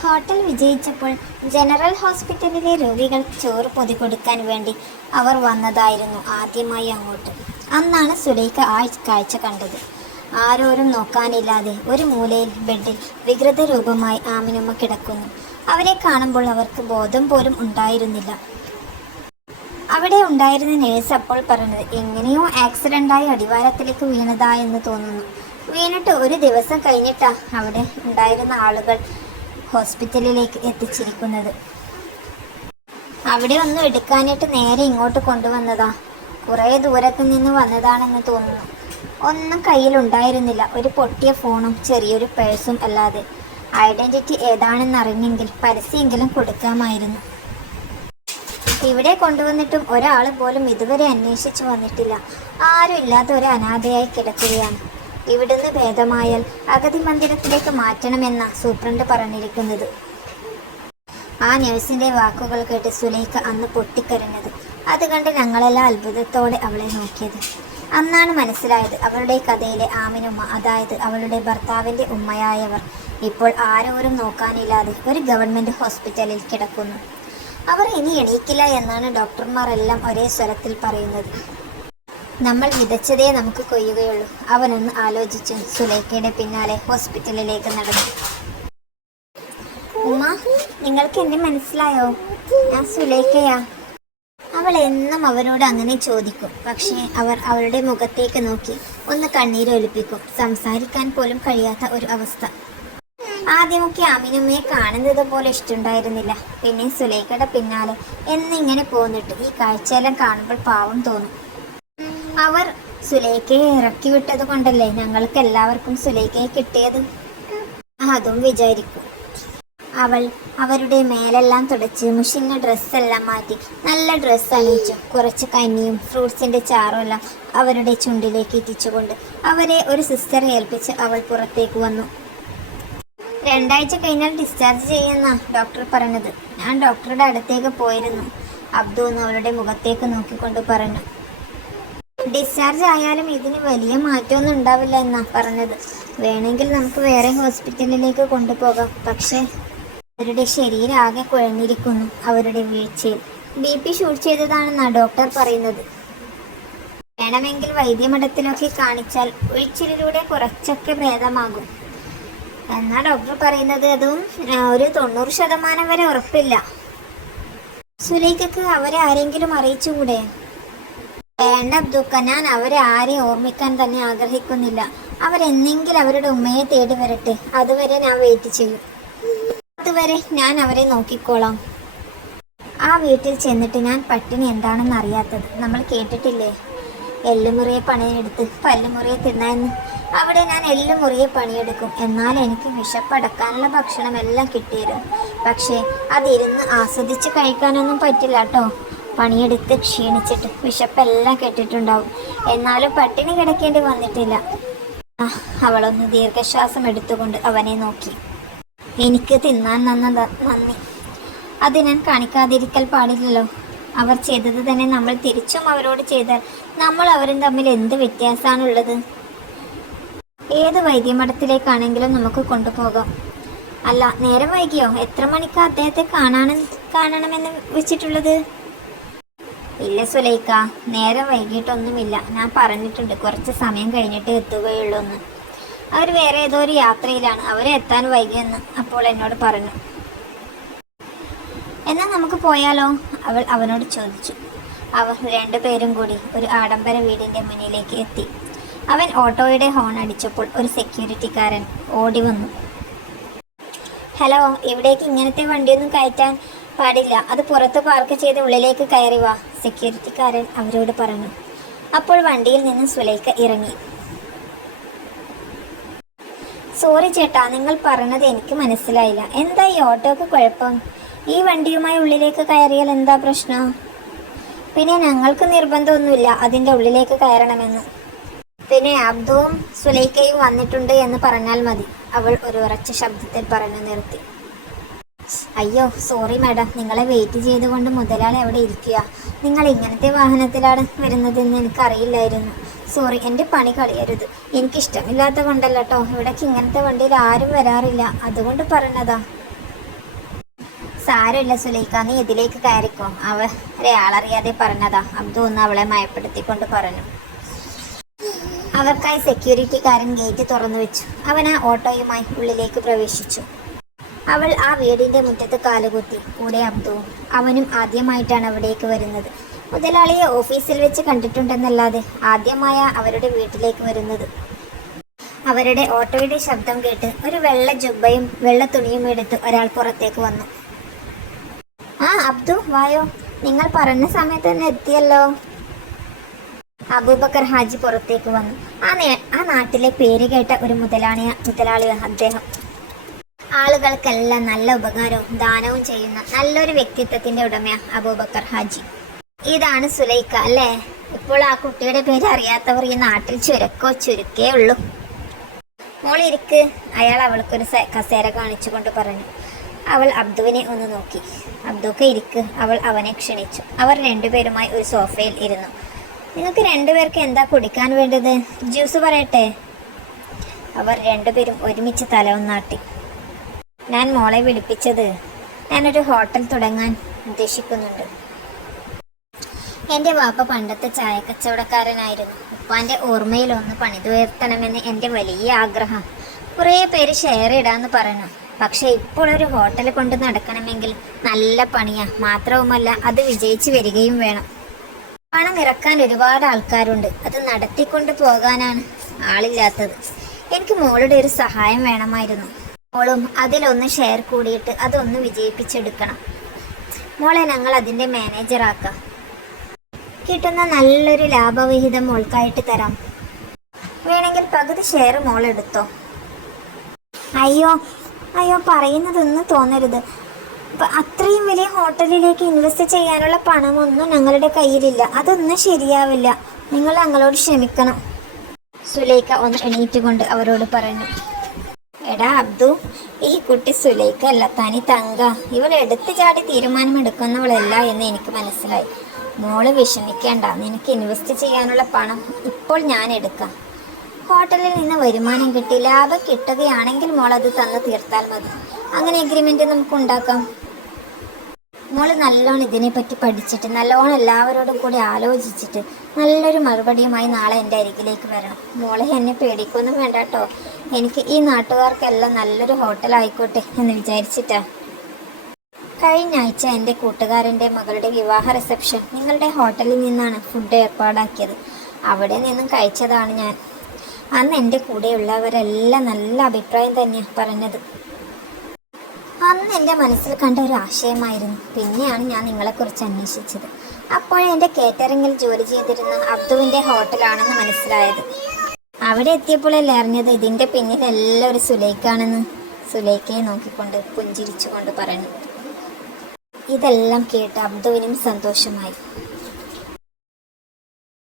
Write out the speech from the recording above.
Hotel വിജയിച്ചപ്പോൾ general ഹോസ്പിറ്റലിലെ രോഗികൾ ചോറ് പൊതികൊടുക്കാൻ വേണ്ടി അവർ വന്നതായിരുന്നു ആദ്യമായി അങ്ങോട്ട്. അന്നാണ് സുലൈഖ ആ കാഴ്ച കണ്ടത്. ആരോരും നോക്കാനില്ലാതെ ഒരു മൂലയിൽ ബെഡിൽ വികൃത രൂപമായി ആമിനുമ്മ കിടക്കുന്നു. അവരെ കാണുമ്പോൾ അവർക്ക് ബോധം പോലും ഉണ്ടായിരുന്നില്ല. അവിടെ ഉണ്ടായിരുന്ന നേഴ്സ് അപ്പോൾ പറഞ്ഞത്, എങ്ങനെയോ ആക്സിഡൻ്റായി അടിവാരത്തിലേക്ക് വീണതാ എന്ന് തോന്നുന്നു. വീണിട്ട് ഒരു ദിവസം കഴിഞ്ഞിട്ടാ അവിടെ ഉണ്ടായിരുന്ന ആളുകൾ ഹോസ്പിറ്റലിലേക്ക് എത്തിച്ചിരിക്കുന്നത്. അവിടെ ഒന്നും എടുക്കാനായിട്ട് നേരെ ഇങ്ങോട്ട് കൊണ്ടുവന്നതാ. കുറേ ദൂരത്ത് നിന്ന് വന്നതാണെന്ന് തോന്നുന്നു. ഒന്നും കയ്യിലുണ്ടായിരുന്നില്ല, ഒരു പൊട്ടിയ ഫോണും ചെറിയൊരു പേഴ്സും അല്ലാതെ. ഐഡൻറ്റിറ്റി ഏതാണെന്നറിഞ്ഞെങ്കിൽ പരസ്യമെങ്കിലും കൊടുക്കാമായിരുന്നു. ഇവിടെ കൊണ്ടുവന്നിട്ടും ഒരാൾ പോലും ഇതുവരെ അന്വേഷിച്ചു വന്നിട്ടില്ല. ആരും ഇല്ലാത്ത ഒരു അനാഥയായി കിടക്കുകയാണ്. ഇവിടുന്ന് ഭേദമായാൽ അഗതി മന്ദിരത്തിലേക്ക് മാറ്റണമെന്ന സൂപ്രണ്ട് പറഞ്ഞിരിക്കുന്നത്. ആ നഴ്സിന്റെ വാക്കുകൾ കേട്ട് സുലൈഖ അന്ന് പൊട്ടിക്കരഞ്ഞത്. അത് കണ്ട് ഞങ്ങളെല്ലാം അത്ഭുതത്തോടെ അവളെ നോക്കിയത്. അന്നാണ് മനസ്സിലായത് അവളുടെ കഥയിലെ ആമിനുമ്മ, അതായത് അവളുടെ ഭർത്താവിൻ്റെ ഉമ്മയായവർ, ഇപ്പോൾ ആരോരും നോക്കാനില്ലാതെ ഒരു ഗവൺമെൻറ് ഹോസ്പിറ്റലിൽ കിടക്കുന്നു. അവർ ഇനി എണീക്കില്ല എന്നാണ് ഡോക്ടർമാർ എല്ലാം ഒരേ സ്വരത്തിൽ പറയുന്നത്. നമ്മൾ വിതച്ചതേ നമുക്ക് കൊയ്യുകയുള്ളൂ. അവനൊന്ന് ആലോചിച്ച് സുലൈഖയുടെ പിന്നാലെ ഹോസ്പിറ്റലിലേക്ക് നടന്നു. ഉമ്മ, നിങ്ങൾക്ക് എന്നെ മനസ്സിലായോ? ഞാൻ സുലൈഖയാ. അവൾ എന്നും അവരോട് അങ്ങനെ ചോദിക്കും. പക്ഷേ അവർ അവളുടെ മുഖത്തേക്ക് നോക്കി ഒന്ന് കണ്ണീരൊലിപ്പിക്കും. സംസാരിക്കാൻ പോലും കഴിയാത്ത ഒരു അവസ്ഥ. ആദ്യമൊക്കെ ആമിനുമ്മയെ കാണുന്നത് പോലെ ഇഷ്ടമുണ്ടായിരുന്നില്ല. പിന്നെ സുലൈഖയുടെ പിന്നാലെ എന്നിങ്ങനെ പോന്നിട്ട് ഈ കാഴ്ചയെല്ലാം കാണുമ്പോൾ പാവം തോന്നും. അവർ സുലൈഖയെ ഇറക്കി വിട്ടത് കൊണ്ടല്ലേ ഞങ്ങൾക്ക് എല്ലാവർക്കും സുലൈഖയെ കിട്ടിയത്, അതും വിചാരിക്കും. അവൾ അവരുടെ മേലെല്ലാം തുടച്ച് മുഷിഞ്ഞ ഡ്രസ്സെല്ലാം മാറ്റി നല്ല ഡ്രസ്സ് അണിയിച്ചു. കുറച്ച് കഞ്ഞിയും ഫ്രൂട്ട്സിൻ്റെ ചാറുമെല്ലാം അവരുടെ ചുണ്ടിലേക്ക് എത്തിച്ചുകൊണ്ട് അവരെ ഒരു സിസ്റ്ററെ ഏൽപ്പിച്ച് അവൾ പുറത്തേക്ക് വന്നു. 2 ആഴ്ച കഴിഞ്ഞാൽ ഡിസ്ചാർജ് ചെയ്യുന്ന ഡോക്ടർ പറഞ്ഞത്. ഞാൻ ഡോക്ടറുടെ അടുത്തേക്ക് പോയിരുന്നു. അബ്ദു എന്ന് അവളുടെ മുഖത്തേക്ക് നോക്കിക്കൊണ്ട് പറഞ്ഞു. ഡിസ്ചാർജ് ആയാലും ഇതിന് വലിയ മാറ്റമൊന്നും ഉണ്ടാവില്ല എന്നാ പറഞ്ഞത്. വേണമെങ്കിൽ നമുക്ക് വേറെ ഹോസ്പിറ്റലിലേക്ക് കൊണ്ടുപോകാം. പക്ഷേ അവരുടെ ശരീരം ആകെ കുഴഞ്ഞിരിക്കുന്നു. അവരുടെ വീഴ്ചയിൽ BP ഷൂട്ട് ചെയ്തതാണെന്നാണ് ഡോക്ടർ പറയുന്നത്. വേണമെങ്കിൽ വൈദ്യമഠത്തിലൊക്കെ കാണിച്ചാൽ ഒഴിച്ചിലൂടെ കുറച്ചൊക്കെ ഭേദമാകും എന്നാ ഡോക്ടർ പറയുന്നത്. അതും ഒരു 90% വരെ ഉറപ്പില്ല. സുലൈഖക്ക് അവരെ ആരെങ്കിലും അറിയിച്ചുകൂടെ? വേണ്ട അബ്ദുക്ക, ഞാൻ അവരെ ആരെയും ഓർമ്മിക്കാൻ തന്നെ ആഗ്രഹിക്കുന്നില്ല. അവരെന്നെങ്കിലും അവരുടെ ഉമ്മയെ തേടി വരട്ടെ. അതുവരെ ഞാൻ വെയിറ്റ് ചെയ്യും. അതുവരെ ഞാൻ അവരെ നോക്കിക്കോളാം. ആ വീട്ടിൽ ചെന്നിട്ട് ഞാൻ പട്ടിണി എന്താണെന്ന് അറിയാത്തത്. നമ്മൾ കേട്ടിട്ടില്ലേ, എല്ലുമുറിയെ പണിയെടുത്ത് പല്ലുമുറിയെ തിന്നാന്ന്. അവിടെ ഞാൻ എല്ലുമുറിയെ പണിയെടുക്കും. എന്നാൽ എനിക്ക് വിശപ്പടക്കാനുള്ള ഭക്ഷണമെല്ലാം കിട്ടിയിരുന്നു. പക്ഷേ അതിരുന്ന് ആസ്വദിച്ച് കഴിക്കാനൊന്നും പറ്റില്ല കേട്ടോ. പണിയെടുത്ത് ക്ഷീണിച്ചിട്ട് വിശപ്പെല്ലാം കെട്ടിട്ടുണ്ടാവും. എന്നാലും പട്ടിണി കിടക്കേണ്ടി വന്നിട്ടില്ല. അവളൊന്ന് ദീർഘശ്വാസം എടുത്തുകൊണ്ട് അവനെ നോക്കി. എനിക്ക് തിന്നാൻ നന്ദി. അത് ഞാൻ കാണിക്കാതിരിക്കൽ പാടില്ലല്ലോ. അവർ ചെയ്തത് തന്നെ നമ്മൾ തിരിച്ചും അവരോട് ചെയ്താൽ നമ്മൾ അവരും തമ്മിൽ എന്ത് വ്യത്യാസമാണുള്ളത്? ഏത് വൈദ്യമഠത്തിലേക്കാണെങ്കിലും നമുക്ക് കൊണ്ടുപോകാം. അല്ല, നേരം വൈകിയോ? എത്ര മണിക്കാ അദ്ദേഹത്തെ കാണണമെന്ന് വെച്ചിട്ടുള്ളത്? ഇല്ല സുലൈഖ, നേരം വൈകിട്ടൊന്നുമില്ല. ഞാൻ പറഞ്ഞിട്ടുണ്ട് കുറച്ച് സമയം കഴിഞ്ഞിട്ട് എത്തുകയുള്ളൂ എന്ന്. അവർ വേറെ ഏതോ ഒരു യാത്രയിലാണ്. അവരെ എത്താൻ വൈകിയെന്ന് അപ്പോൾ എന്നോട് പറഞ്ഞു. എന്നാൽ നമുക്ക് പോയാലോ? അവൾ അവനോട് ചോദിച്ചു. അവർ 2 പേരും കൂടി ഒരു ആഡംബര വീടിൻ്റെ മുന്നിലേക്ക് എത്തി. അവൻ ഓട്ടോയുടെ ഹോൺ അടിച്ചപ്പോൾ ഒരു സെക്യൂരിറ്റിക്കാരൻ ഓടി വന്നു. ഹലോ, ഇവിടേക്ക് ഇങ്ങനത്തെ വണ്ടിയൊന്നും കയറ്റാൻ പാടില്ല. അത് പുറത്ത് പാർക്ക് ചെയ്ത് ഉള്ളിലേക്ക് കയറി വാ, സെക്യൂരിറ്റിക്കാരൻ അവരോട് പറഞ്ഞു. അപ്പോൾ വണ്ടിയിൽ നിന്ന് സുലൈഖ ഇറങ്ങി. സോറി ചേട്ടാ, നിങ്ങൾ പറഞ്ഞത് എനിക്ക് മനസ്സിലായില്ല. എന്താ ഈ ഓട്ടോക്ക് കുഴപ്പം? ഈ വണ്ടിയുമായി ഉള്ളിലേക്ക് കയറിയാൽ എന്താ പ്രശ്നം? പിന്നെ ഞങ്ങൾക്ക് നിർബന്ധമൊന്നുമില്ല അതിൻ്റെ ഉള്ളിലേക്ക് കയറണമെന്ന്. പിന്നെ അബ്ദുവും സുലൈഖയും വന്നിട്ടുണ്ട് എന്ന് പറഞ്ഞാൽ മതി, അവൾ ഒരു ഉറച്ച ശബ്ദത്തിൽ പറഞ്ഞു നിർത്തി. അയ്യോ സോറി മാഡം, നിങ്ങളെ വെയിറ്റ് ചെയ്തുകൊണ്ട് മുതലാളി അവിടെ ഇരിക്കുക. നിങ്ങൾ ഇങ്ങനത്തെ വാഹനത്തിലാണ് വരുന്നതെന്ന് എനിക്കറിയില്ലായിരുന്നു. സോറി, എൻ്റെ പണി കളയരുത്. എനിക്കിഷ്ടമില്ലാത്ത കൊണ്ടല്ല കേട്ടോ. ഇവിടേക്ക് ഇങ്ങനത്തെ വണ്ടിയിൽ ആരും വരാറില്ല, അതുകൊണ്ട് പറഞ്ഞതാ. സാരമില്ല സുലൈഖ, നീ ഇതിലേക്ക് കയറിക്കോ. അവരെ ആളറിയാതെ പറഞ്ഞതാ. അബ്ദു ഒന്ന് അവളെ മയപ്പെടുത്തിക്കൊണ്ട് പറഞ്ഞു. അവർക്കായി സെക്യൂരിറ്റിക്കാരൻ ഗേറ്റ് തുറന്നു വെച്ചു. അവൻ ആ ഓട്ടോയുമായി ഉള്ളിലേക്ക് പ്രവേശിച്ചു. അവൾ ആ വീടിന്റെ മുറ്റത്ത് കാലുകുത്തി. കൂടെ അബ്ദുവും. അവനും ആദ്യമായിട്ടാണ് അവിടേക്ക് വരുന്നത്. മുതലാളിയെ ഓഫീസിൽ വെച്ച് കണ്ടിട്ടുണ്ടെന്നല്ലാതെ ആദ്യമായ അവരുടെ വീട്ടിലേക്ക് വരുന്നത്. അവരുടെ ഓട്ടോയുടെ ശബ്ദം കേട്ട് ഒരു വെള്ള ജുബ്ബയും വെള്ള തുണിയും എടുത്ത് ഒരാൾ പുറത്തേക്ക് വന്നു. ആ അബ്ദു, വായോ, നിങ്ങൾ പറഞ്ഞ സമയത്ത് തന്നെ എത്തിയല്ലോ. അബൂബക്കർ ഹാജി പുറത്തേക്ക് വന്നു. ആ നാട്ടിലെ പേര് കേട്ട ഒരു മുതലാളിയ അദ്ദേഹം. ആളുകൾക്കെല്ലാം നല്ല ഉപകാരവും ദാനവും ചെയ്യുന്ന നല്ലൊരു വ്യക്തിത്വത്തിന്റെ ഉടമയാ അബൂബക്കർ ഹാജി. ഇതാണ് സുലൈഖ അല്ലേ? ഇപ്പോൾ ആ കുട്ടിയുടെ പേര് അറിയാത്തവർ ഈ നാട്ടിൽ ചുരുക്കേ ഉള്ളൂ. മോളിരിക്ക്, അയാൾ അവൾക്കൊരു കസേര കാണിച്ചുകൊണ്ട് പറഞ്ഞു. അവൾ അബ്ദുവിനെ ഒന്ന് നോക്കി. അബ്ദുക്ക് ഇരിക്ക്, അവൾ അവനെ ക്ഷണിച്ചു. അവർ രണ്ടുപേരുമായി ഒരു സോഫയിൽ ഇരുന്നു. നിങ്ങൾക്ക് രണ്ടുപേർക്ക് എന്താ കുടിക്കാൻ വേണ്ടത്? ജ്യൂസ് പറയട്ടെ? അവർ രണ്ടുപേരും ഒരുമിച്ച് തല ഒന്നാട്ടി. ഞാൻ മോളെ വിളിപ്പിച്ചത്, ഞാനൊരു ഹോട്ടൽ തുടങ്ങാൻ ഉദ്ദേശിക്കുന്നുണ്ട്. എൻ്റെ വാപ്പ പണ്ടത്തെ ചായക്കച്ചവടക്കാരനായിരുന്നു. ഉപ്പാൻ്റെ ഓർമ്മയിലൊന്ന് പണിതുയർത്തണമെന്ന് എൻ്റെ വലിയ ആഗ്രഹം. കുറേ പേര് ഷെയർ ഇടാന്ന് പറഞ്ഞു. പക്ഷെ ഇപ്പോൾ ഒരു ഹോട്ടൽ കൊണ്ട് നടക്കണമെങ്കിൽ നല്ല പണിയാ. മാത്രവുമല്ല അത് വിജയിച്ചു വരികയും വേണം. പണം ഇറക്കാൻ ഒരുപാട് ആൾക്കാരുണ്ട്. അത് നടത്തിക്കൊണ്ട് പോകാനാണ് ആളില്ലാത്തത്. എനിക്ക് മോളുടെ ഒരു സഹായം വേണമായിരുന്നു. മോളും അതിലൊന്ന് ഷെയർ കൂടിയിട്ട് അതൊന്ന് വിജയിപ്പിച്ചെടുക്കണം. മോളെ ഞങ്ങൾ അതിൻ്റെ മാനേജറാക്കാം. കിട്ടുന്ന നല്ലൊരു ലാഭവിഹിതം മോൾക്കായിട്ട് തരാം. വേണമെങ്കിൽ പകുതി ഷെയർ മോളെടുത്തോ. അയ്യോ പറയുന്നതൊന്നും തോന്നരുത്. അത്രയും വലിയ ഹോട്ടലിലേക്ക് ഇൻവെസ്റ്റ് ചെയ്യാനുള്ള പണമൊന്നും ഞങ്ങളുടെ കയ്യിലില്ല. അതൊന്നും ശരിയാവില്ല. നിങ്ങൾ ഞങ്ങളോട് ക്ഷമിക്കണം. സുലൈഖ ഒന്ന് എണീറ്റുകൊണ്ട് അവരോട് പറഞ്ഞു. എടാ അബ്ദു, ഈ കുട്ടി സുലൈഖ അല്ല, തനി തങ്ക. ഇവൾ എടുത്തു ചാടി തീരുമാനമെടുക്കുന്നവളല്ല എന്ന് എനിക്ക് മനസ്സിലായി. മോള് വിഷമിക്കേണ്ട. നിനക്ക് ഇൻവെസ്റ്റ് ചെയ്യാനുള്ള പണം ഇപ്പോൾ ഞാൻ എടുക്കാം. ഹോട്ടലിൽ നിന്ന് വരുമാനം കിട്ടി ലാഭം കിട്ടുകയാണെങ്കിൽ മോൾ അത് തന്ന് തീർത്താൽ മതി. അങ്ങനെ എഗ്രിമെന്റ് നമുക്ക് ഉണ്ടാക്കാം. മോള് നല്ലോണം ഇതിനെപ്പറ്റി പഠിച്ചിട്ട് നല്ലോണം എല്ലാവരോടും കൂടി ആലോചിച്ചിട്ട് നല്ലൊരു മറുപടിയുമായി നാളെ എൻ്റെ അരികിലേക്ക് വരണം. മോളെ എന്നെ പേടിക്കൊന്നും വേണ്ട കേട്ടോ. എനിക്ക് ഈ നാട്ടുകാർക്കെല്ലാം നല്ലൊരു ഹോട്ടൽ ആയിക്കോട്ടെ എന്ന് വിചാരിച്ചിട്ടാ. കഴിഞ്ഞ ആഴ്ച എൻ്റെ കൂട്ടുകാരൻ്റെ മകളുടെ വിവാഹ റിസപ്ഷൻ നിങ്ങളുടെ ഹോട്ടലിൽ നിന്നാണ് ഫുഡ് ഏർപ്പാടാക്കിയത്. അവിടെ നിന്നും കഴിച്ചതാണ് ഞാൻ. അന്ന് എൻ്റെ കൂടെയുള്ളവരെല്ലാം നല്ല അഭിപ്രായം തന്നെയാണ് പറഞ്ഞത്. അന്ന് എൻ്റെ മനസ്സിൽ കണ്ട ഒരു ആശയമായിരുന്നു. പിന്നെയാണ് ഞാൻ നിങ്ങളെക്കുറിച്ച് അന്വേഷിച്ചത്. അപ്പോഴേ എൻ്റെ കേറ്ററിങ്ങിൽ ജോലി ചെയ്തിരുന്ന അബ്ദുവിൻ്റെ ഹോട്ടലാണെന്ന് മനസ്സിലായത്. അവിടെ എത്തിയപ്പോഴല്ലേ അറിഞ്ഞത് ഇതിൻ്റെ പിന്നിലെല്ലാം ഒരു സുലൈഖാണെന്ന്. സുലൈഖയെ നോക്കിക്കൊണ്ട് പുഞ്ചിരിച്ചുകൊണ്ട് പറഞ്ഞു. ഇതെല്ലാം കേട്ട് അബ്ദുവിനും സന്തോഷമായി.